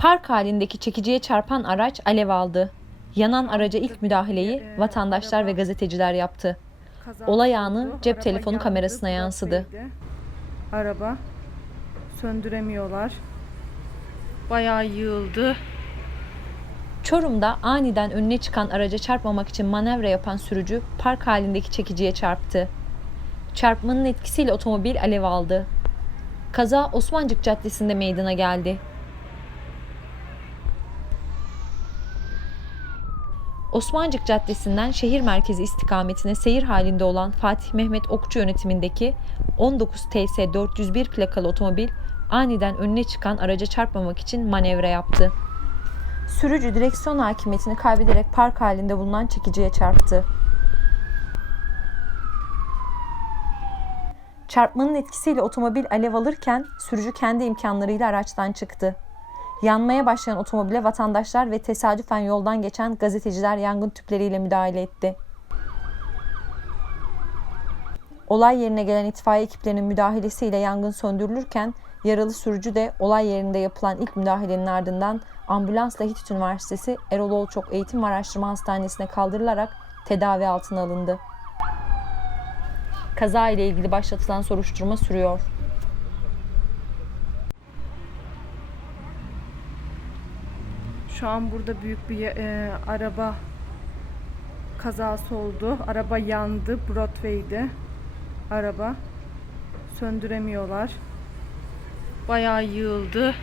Park halindeki çekiciye çarpan araç alev aldı. Yanan araca ilk müdahaleyi vatandaşlar ve gazeteciler yaptı. Olay anı cep telefonu kamerasına yansıdı. Araba söndüremiyorlar. Bayağı yığıldı. Çorum'da aniden önüne çıkan araca çarpmamak için manevra yapan sürücü park halindeki çekiciye çarptı. Çarpmanın etkisiyle otomobil alev aldı. Kaza Osmancık Caddesi'nde meydana geldi. Osmancık Caddesi'nden şehir merkezi istikametine seyir halinde olan Fatih Mehmet Okçu yönetimindeki 19 TS 401 plakalı otomobil aniden önüne çıkan araca çarpmamak için manevra yaptı. Sürücü direksiyon hakimiyetini kaybederek park halinde bulunan çekiciye çarptı. Çarpmanın etkisiyle otomobil alev alırken sürücü kendi imkanlarıyla araçtan çıktı. Yanmaya başlayan otomobile vatandaşlar ve tesadüfen yoldan geçen gazeteciler yangın tüpleriyle müdahale etti. Olay yerine gelen itfaiye ekiplerinin müdahalesiyle yangın söndürülürken yaralı sürücü de olay yerinde yapılan ilk müdahalenin ardından ambulansla Hitit Üniversitesi Erol Olçok Eğitim ve Araştırma Hastanesi'ne kaldırılarak tedavi altına alındı. Kaza ile ilgili başlatılan soruşturma sürüyor. Şu an burada büyük bir e, araba kazası oldu. Araba yandı. Broadway'de araba. Söndüremiyorlar. Bayağı yığıldı.